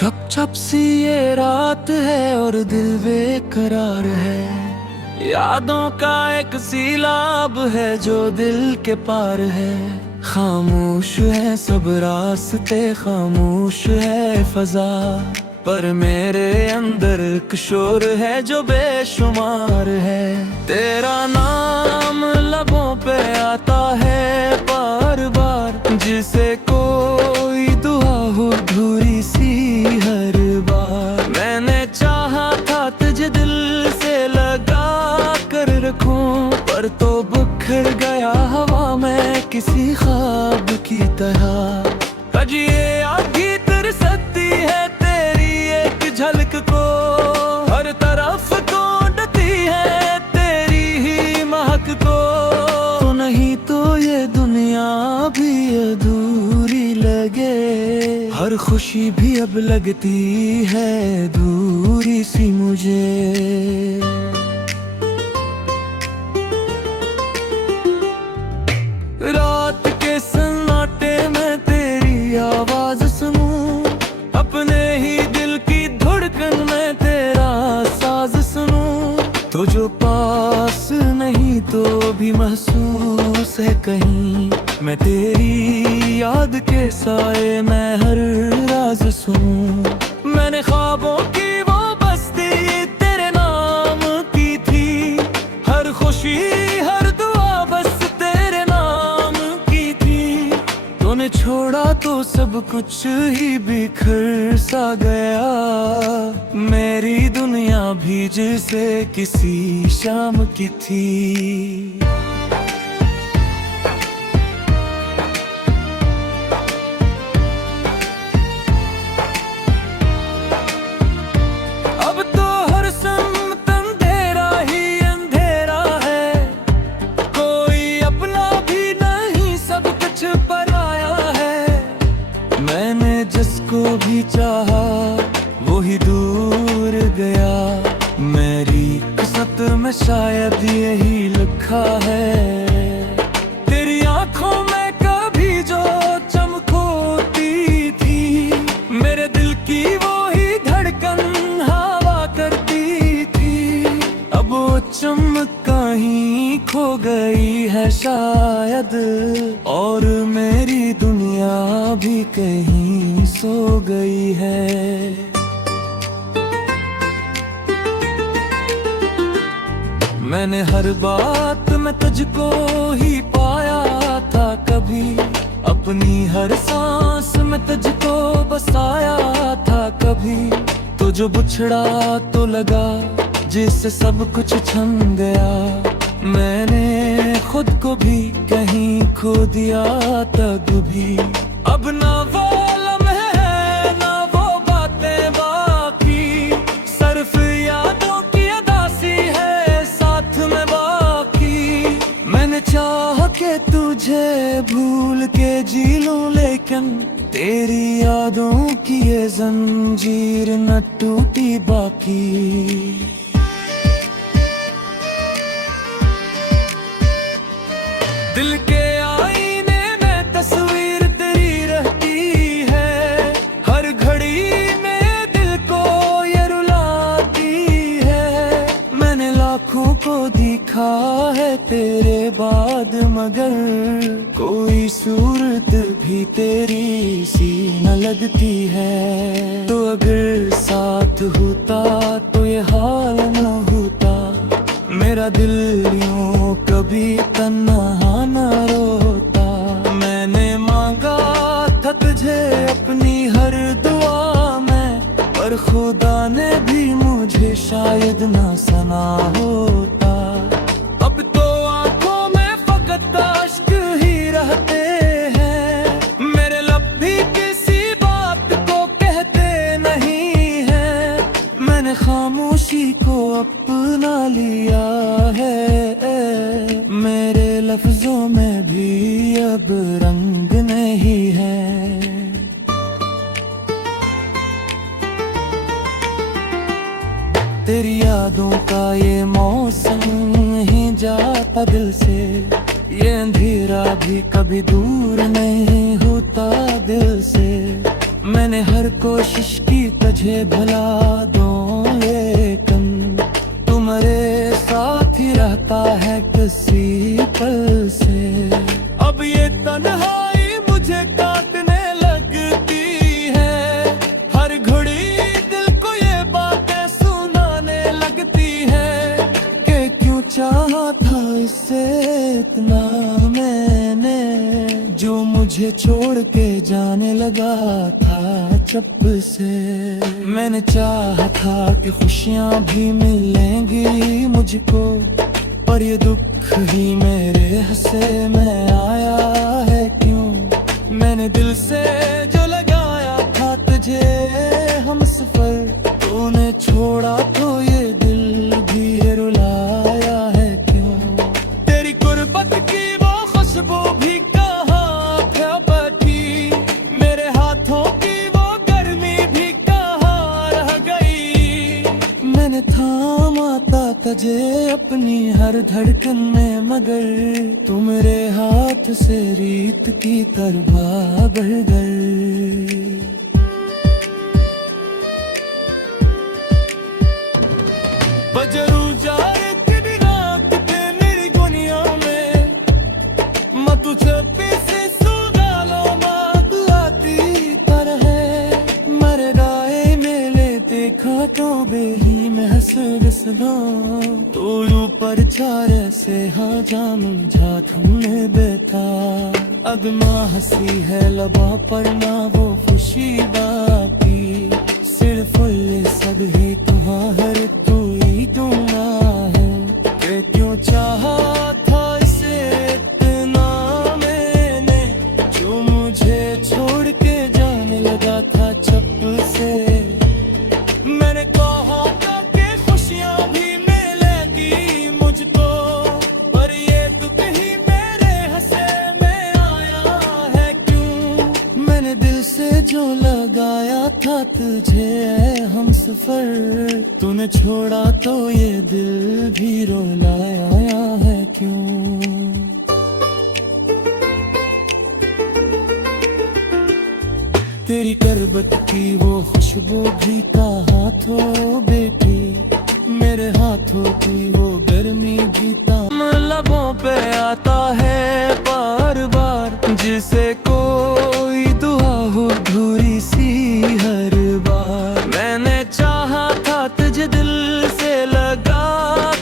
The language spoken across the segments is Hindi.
छप छप सी ये रात है और दिल बेकरार है। यादों का एक सीलाब है जो दिल के पार है। खामोश है सब रास्ते, खामोश है फजा, पर मेरे अंदर एक शोर है जो बेशुमार है। तेरा नाम लबों पे आता है बार बार, जिसे कोई दुआ हो अधूरी सी हर बार। मैंने चाहा था तुझे दिल से लगा कर रखूं, पर तो बिखर गया हवा में किसी ख्वाब की तरह। आज ये आँखें तरसती है तेरी एक झलक को, हर तरफ को ढकती है तेरी ही महक को। तो नहीं तो ये दुनिया भी अधूरी लगे, हर खुशी भी अब लगती है दूरी सी मुझे। रात के सन्नाटे में तेरी आवाज सुनूं, अपने ही दिल की धड़कन में तेरा साज सुनूं। तो जो पास नहीं तो भी महसूस है कहीं, मैं तेरी याद के साए में हर राज सुनूं। मैंने ख्वाबों की वो बस्ती तेरे नाम की थी, हर खुशी हर दुआ बस तेरे नाम की थी। तूने छोड़ा तो सब कुछ ही बिखर सा गया, मेरी दुनिया भी जैसे किसी शाम की थी। अब तो हर सम्मत अंधेरा ही अंधेरा है, कोई अपना भी नहीं सब कुछ पराया है। मैंने जिसको भी चाहा वो ही दूर गया, मेरी किस्मत में शायद यही लिखा है। तेरी आंखों में कभी जो चमक होती थी, मेरे दिल की वो ही धड़कन हवा करती थी। अब वो चमक कहीं खो गई है शायद, और मेरी दुनिया भी कहीं सो गई है। मैंने हर बात में तुझको ही पाया था कभी, अपनी हर सांस में तुझको बसाया था कभी। तो जो बिछड़ा तो लगा जिससे सब कुछ छन गया, मैंने खुद को भी कहीं खो दिया तब भी। अब ना वो लम्हे हैं ना वो बातें बाकी, सिर्फ यादों की अदासी है साथ में बाकी। मैंने चाहा के तुझे भूल के जी लूं, लेकिन तेरी यादों की ये जंजीर न टूटी बाकी। दिल के आईने में तस्वीर तेरी रहती है, हर घड़ी में दिल को ये रुलाती है। मैंने लाखों को दिखा है तेरे बाद, मगर कोई सूरत भी तेरी सी न लगती है। तो अगर साथ होता तो ये हाल न होता, मेरा दिल यूं कभी तन्हा न रोता। मैंने मांगा था तुझे अपनी हर दुआ में, पर खुदा ने भी मुझे शायद ना सुना होता। अब तो आंखों में फकत अश्क ही रहते हैं, मेरे लब भी किसी बात को कहते नहीं हैं। मैंने खामोशी को अपना लिया है, मेरे लफ्जों में भी अब रंग नहीं है। तेरी यादों का ये मौसम नहीं जाता दिल से, ये अंधेरा भी कभी दूर नहीं होता दिल से। मैंने हर कोशिश की तुझे भुला दूं, लेकिन तुम्हारे साथ ही रहता है किसी पल से। अब ये तन्हाई मुझे काटने लगती है, हर घड़ी दिल को ये बातें सुनाने लगती है कि क्यों चाहा था इससे इतना मैंने, जो मुझे छोड़ के जाने लगा था चुप से। मैंने चाहा था कि खुशियां भी मिलेंगी मुझको, पर ये दुख ही मेरे हंसे में आया है क्यों। मैंने दिल से जो लगाया था तुझे हम सफर, तूने छोड़ा तो ये दिल भी रुलाया है क्यों। तेरी गुर्बत की वो खुशबू भी कहाँ बैठी, मेरे हाथों की वो गर्मी भी कहाँ रह गई। मैंने थामा था तुझे अपनी हर धड़कन में, मगर तू मेरे हाथ से रीत की तरह बढ़ गई। बजरू जाए तेरी रात पे मेरी दुनिया में, मैं तुझे पीछे सुना लो मात आती तरह। मर गाए मेले देखा तो बेही में हंस गो, तो ऊपर चारे से हाँ जानू जा तुमने बेटा। अदमा हंसी है लबा पर ना वो खुशी बाकी, सिर्फ सद ही तुम्हारे तू ही दूंगा है कि क्यों चाहा था इसे इतना मैंने, जो मुझे छोड़ के जाने लगा था चुप से। मैंने कहा था कि खुशियां भी मिलेगी मुझको, पर ये दुख ही मेरे हंसे में आया है क्यों। मैंने दिल से जो लगाया था तुझे हम सफर, तूने छोड़ा तो ये दिल भी रुलाया है क्यों। तेरी करबत की वो खुशबू भी कहाँ थो बेटी, मेरे हाथों की वो गर्मी भी लबों पे आता है बार बार, जिसे कोई दुआ हो अधूरी सी हर बार। मैंने चाहा था तुझे दिल से लगा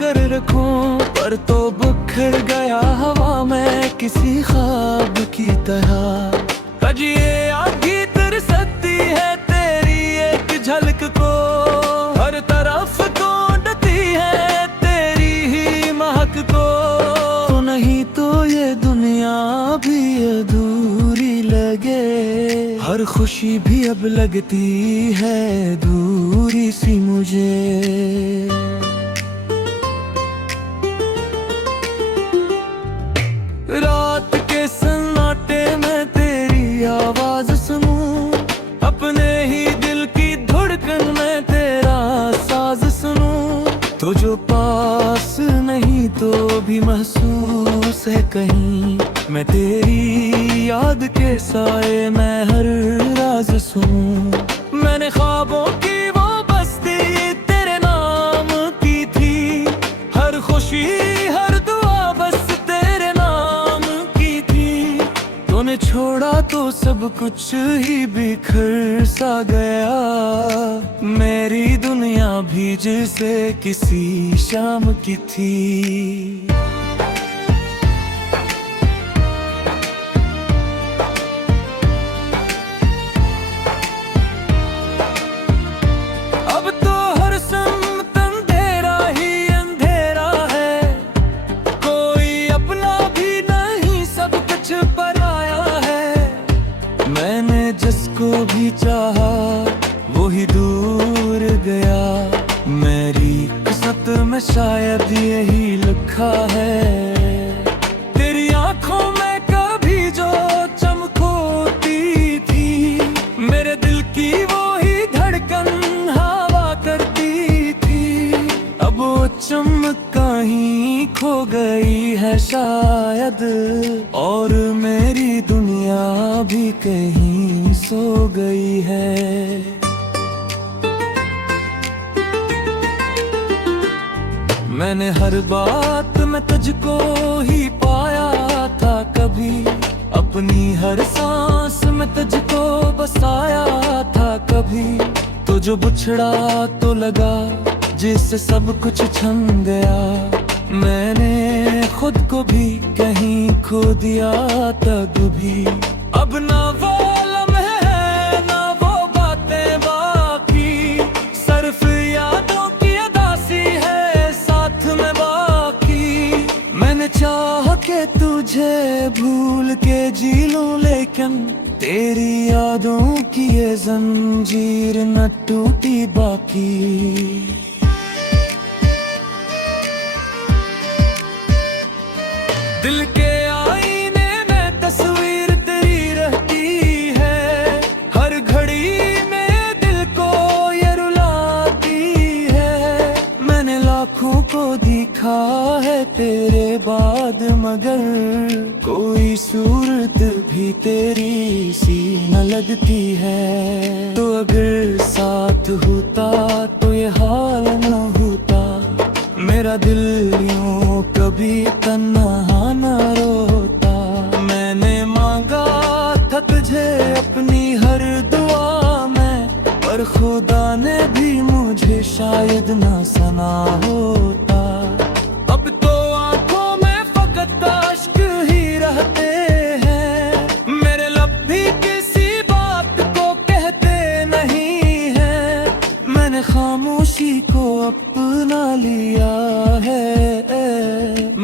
कर रखूं, पर तो बिखर गया हवा में किसी ख्वाब की तरह। आज ये आँखें तरसती है तेरी एक झलक को, हर तरफ ढूंढती है तेरी ही महक को। तो नहीं तो ये दुनिया भी अधूरी लगे, हर खुशी भी अब लगती है दूरी सी मुझे। रात के सन्नाटे में तेरी आवाज सुनूं, अपने ही दिल की धड़कन में तेरा साज सुनूं, तो जो पास नहीं तो भी महसूस है कहीं। मैं तेरी याद के साए में हर राज सुनूं। मैंने ख्वाबों की वो बस्ती तेरे नाम की थी, हर खुशी हर दुआ बस तेरे नाम की थी। तूने छोड़ा तो सब कुछ ही बिखर सा गया, मेरी दुनिया भी जैसे किसी शाम की थी। अब तो हर समत अंधेरा ही अंधेरा है, कोई अपना भी नहीं सब कुछ पराया है। मैंने जिसको भी चाहा वो ही दूर गया, मेरी किस्मत में शायद यही लिखा है। तेरी आंखों में कभी जो चमक होती थी, मेरे दिल की वो ही धड़कन हवा करती थी। अब वो चमक कहीं खो गई है शायद, और मेरी दुनिया भी कहीं सो गई है। मैंने हर बात में तुझको ही पाया था कभी, अपनी हर सांस में तुझको बसाया था कभी। तो जो बिछड़ा तो लगा जिससे सब कुछ छन गया, मैंने खुद को भी कहीं खो दिया तब भी। अब ना वो लम्हे हैं ना वो बातें बाकी, सिर्फ यादों की अदासी है साथ में बाकी। मैंने चाह के तुझे भूल के जी लूं, लेकिन तेरी यादों की ये जंजीर न टूटी बाकी। दिल के आईने में तस्वीर तेरी रहती है, हर घड़ी में दिल को ये रुलाती है। मैंने लाखों को दिखा है तेरे बाद, मगर कोई सूरत भी तेरी सी न लगती है। तो अगर साथ होता तो ये हाल न होता, मेरा दिल यूं कभी तन्हा न रोता। मैंने मांगा था तुझे अपनी हर दुआ में, पर खुदा ने भी मुझे शायद ना सुना होता। अब तो आंखों में फकत अश्क ही रहते हैं, मेरे लब भी किसी बात को कहते नहीं हैं। मैंने खामोशी को अपना लिया है,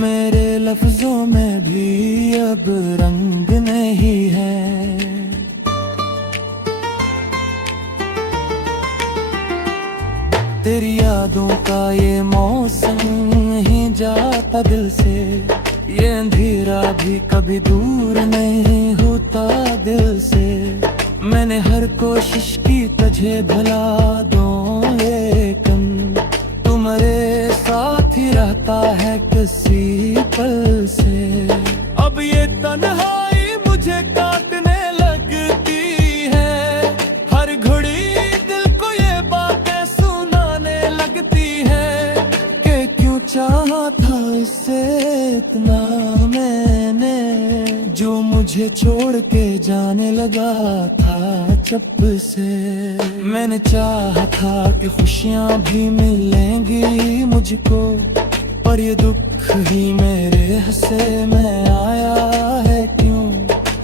मेरे लफ्जों में भी अब रंग नहीं है। तेरी यादों का ये मौसम नहीं जाता दिल से, ये अंधेरा भी कभी दूर नहीं होता दिल से। मैंने हर कोशिश की तुझे भुला दूं, लेकिन तुम्हारे साथ ही रहता है किसी पल से। अब ये तन्हाई मुझे काटने लगती है, हर घड़ी दिल को ये बातें सुनाने लगती है कि क्यों चाहा था इससे इतना मैंने, जो मुझे छोड़ के जाने लगा था चुप से। मैंने चाहा था कि खुशियां भी मिलेंगी मुझको, पर ये दुख ही मेरे हिस्से में आया है क्यों।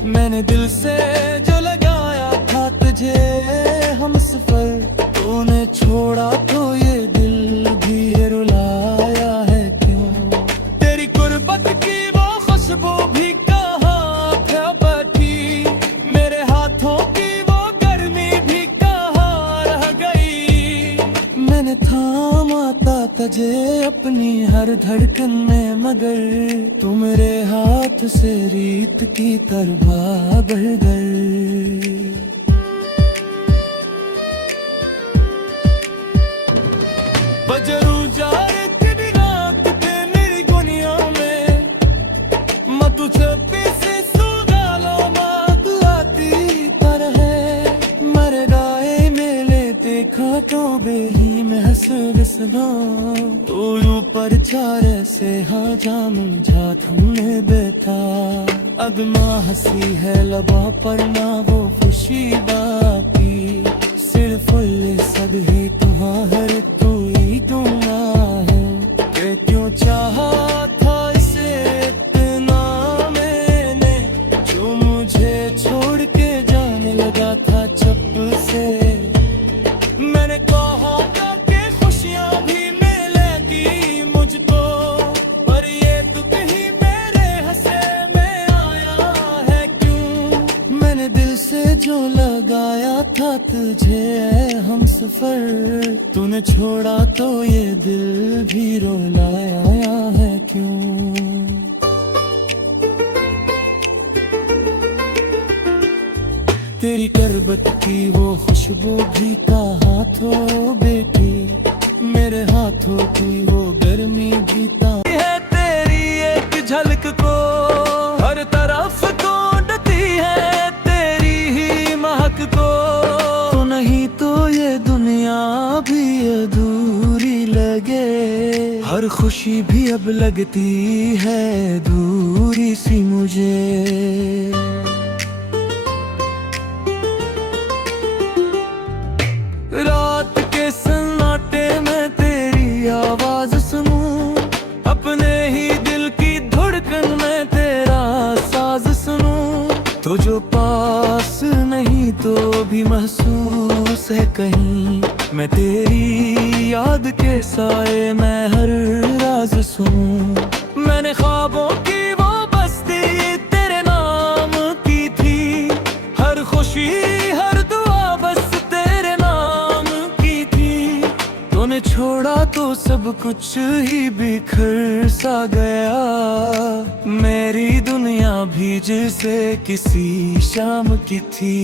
मैंने दिल से जो लगाया था तुझे हम सफर, तूने छोड़ा तो ये दिल भी रुलाया है क्यों। तेरी गुर्बत की वो खुशबू भी कहाँ है बैठी, मेरे हाथों की वो गर्मी भी कहाँ रह गई। मैंने थामा था तुझे अपनी हर धड़कन में, मगर तू मेरे हाथ से रीत की तरह बढ़ गई। बजरू जा रही थी रात के मेरी दुनिया में, मैं तुझे पीछे सुगालो माद आती पर है। मर गाए मेले देखा तो बेही में हंस बिसगा, तो ऊपर चारे से हाँ जाम जा तुमने बैठा। अदमा हंसी है लबा पर ना वो खुशी बाकी, सिर्फ सब ही तुम्हारे तू ही दूंगा है। कि क्यों चाहा था इसे इतना मैंने, जो मुझे छोड़ के जाने लगा था चुप से। मैंने कहा था कि खुशियां भी मिलेगी मुझको, पर ये दुख ही मेरे हंसे में आया है क्यों। मैंने दिल से जो लगाया था तुझे हम सफर, तूने छोड़ा तो ये दिल भी रुलाया है क्यों। तेरी करबत की वो खुशबू भी कहाँ थो बेटी, मेरे हाथों की वो गर्मी भी कहाँ है। तेरी एक झलक को हर तरफ ढूंढती है, तेरी ही महक हर खुशी भी अब लगती है दूरी सी मुझे। रात के सन्नाटे में तेरी आवाज सुनूं, अपने ही दिल की धड़कन में तेरा साज सुनूं, तो जो पास नहीं तो भी महसूस है कहीं, मैं तेरी याद के साए में हर राज सुनूं। मैंने ख्वाबों की वो बस्ती तेरे नाम की थी, हर खुशी हर दुआ बस तेरे नाम की थी। तूने छोड़ा तो सब कुछ ही बिखर सा गया, मेरी दुनिया भी जैसे किसी शाम की थी।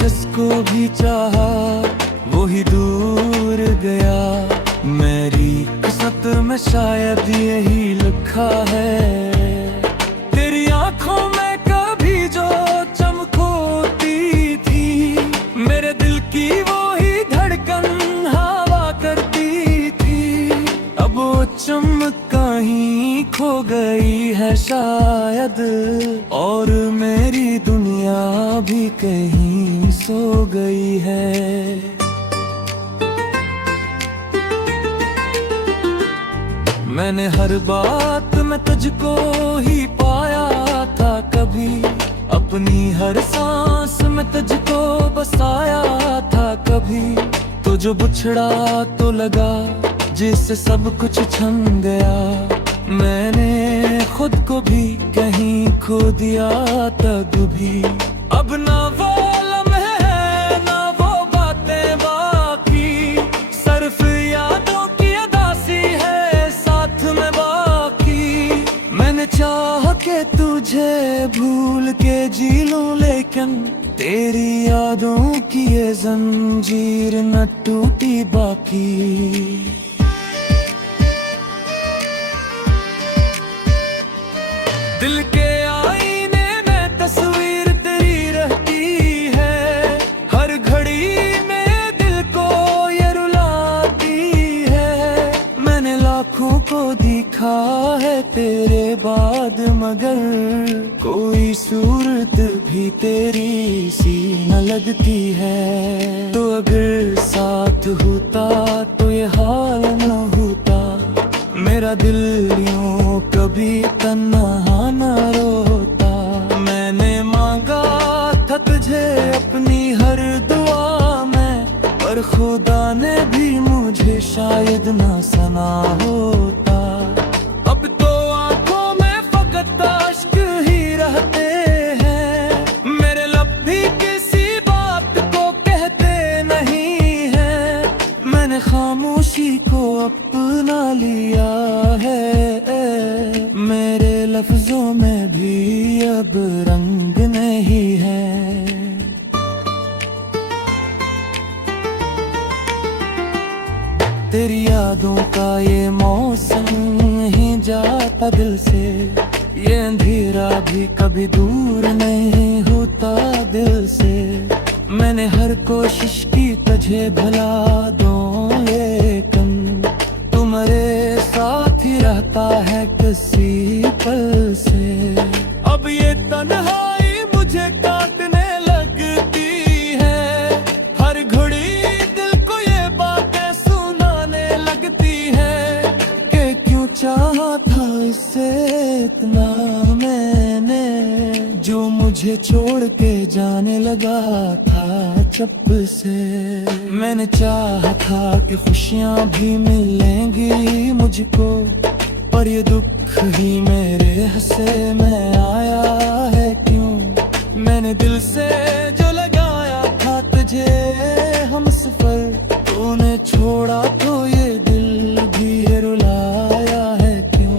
जिसको भी चाहा वो ही दूर गया, मेरी किस्मत में शायद यही लिखा है। तेरी आंखों में कभी जो चमक होती थी, मेरे दिल की वो ही धड़कन हवा करती थी। अब वो चमक कहीं खो गई है शायद, और मेरी दुनिया भी कहीं सो गई है। मैंने हर बात में तुझको ही पाया था कभी, अपनी हर सांस में तुझको बसाया था कभी। तो जो बिछड़ा तो लगा जिससे सब कुछ छन गया, मैंने खुद को भी कहीं खो दिया तब भी। अब ना वो लम्हे हैं ना वो बातें बाकी, सिर्फ यादों की अदासी है साथ में बाकी। मैंने चाह के तुझे भूल के जी लूं, लेकिन तेरी यादों की ये जंजीर न टूटी बाकी। दिल के आईने में तस्वीर तेरी रहती है, हर घड़ी में दिल को ये रुलाती है। मैंने लाखों को देखा है तेरे बाद, मगर कोई सूरत भी तेरी सी न लगती है। तो अगर साथ होता तो ये हाल न होता, मेरा दिल यूं कभी तन्हा न रोता। मैंने मांगा था तुझे अपनी हर दुआ में, पर खुदा ने भी मुझे शायद ना सुना होता। अब तो आंखों में फकत अश्क ही रहते हैं, मेरे लब भी किसी बात को कहते नहीं हैं। मैंने खामोशी को अपना लिया है, मेरे लफ्जों में भी अब रंग नहीं है। तेरी यादों का ये मौसम नहीं जाता दिल से, ये अंधेरा भी कभी दूर नहीं होता दिल से। मैंने हर कोशिश की तुझे भुला दूं, लेकिन तू मेरे साथ ही रहता है किसी पल से। अब ये तन्हाई मुझे काटने लगती है, हर घड़ी दिल को ये बातें सुनाने लगती है कि क्यों चाहा था इससे इतना मैंने, जो मुझे छोड़ के जाने लगा था चुप से। मैंने चाहा था कि खुशियाँ भी मिलेंगी मुझको, पर ये दुख ही मेरे हिस्से में आया है क्यों। मैंने दिल से जो लगाया था तुझे हम सफर, तूने छोड़ा तो ये दिल भी रुलाया है क्यों।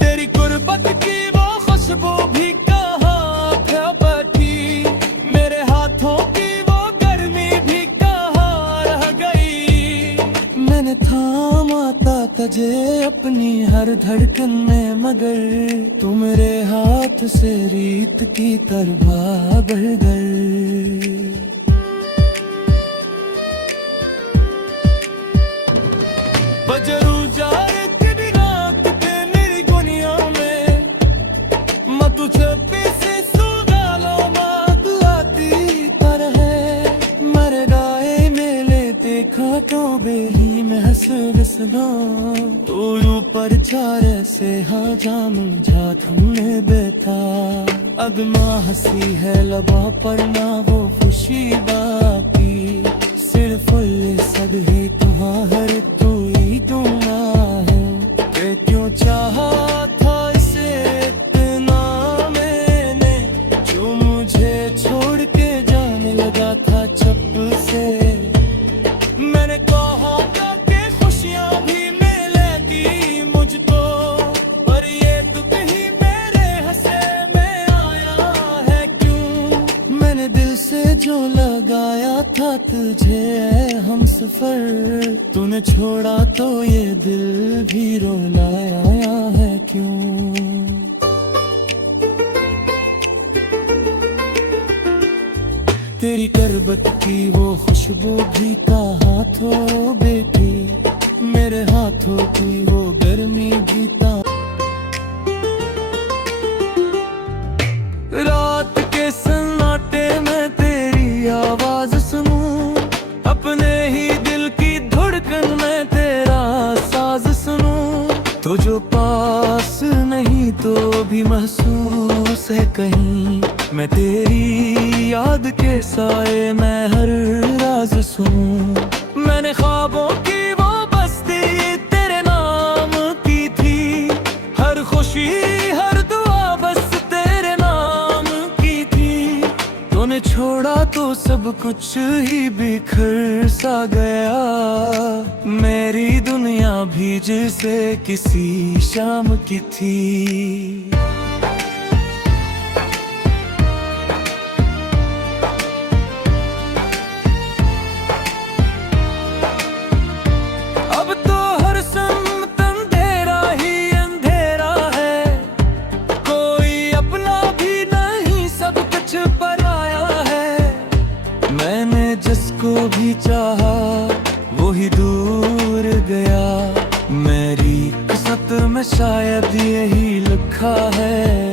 तेरी गुर्बत की वो खुशबू भी कहाँ बैठी, मेरे हाथों की वो धड़कन में, मगर तू मेरे हाथ से रीत की तरह बढ़ गई। बजरू जाए तेरी रात के मेरी दुनिया में, मैं तुझे पीछे सुगालो माँ दुआती पर है। मर गाए मेले देखा तो बेही में हंस बसना, तो ऊपर चारे से हाँ जाम जा तुमने बेटा। अदमा हंसी है लबा पर ना वो खुशी बाकी, सिर्फ सब ही तुम्हारे तू ही दूंगा है। कि क्यों चाहा था इसे इतना मैंने, जो मुझे छोड़ के जाने लगा था चप से। मैंने कहा था कि खुशियां भी मिलेगी मुझको, पर ये दुख ही मेरे हंसे में आया है क्यों। मैंने दिल से जो लगाया था तुझे हम सफर, तूने छोड़ा तो ये दिल भी रुलाया है क्यों। तेरी करबत की वो खुशबू भी कहाँ थो बेटी, मेरे हाथों की वो गर्मी भी था। रात के सन्नाटे में तेरी आवाज सुनूं, अपने ही दिल की धड़कन में तेरा साज सुनूं। तो जो पास नहीं तो भी महसूस है कहीं, मैं तेरी याद के साए में हर राज सुनूं। मैंने ख्वाबों की वो बस्ती तेरे नाम की थी, हर खुशी हर दुआ बस तेरे नाम की थी। तूने छोड़ा तो सब कुछ ही बिखर सा गया, मेरी दुनिया भी जैसे किसी शाम की थी। अब तो हर सम्मत अंधेरा ही अंधेरा है, कोई अपना भी नहीं सब कुछ पराया है। मैंने जिसको भी चाहा वो ही दूर गया, मेरी किस्मत में शायद यही लिखा है।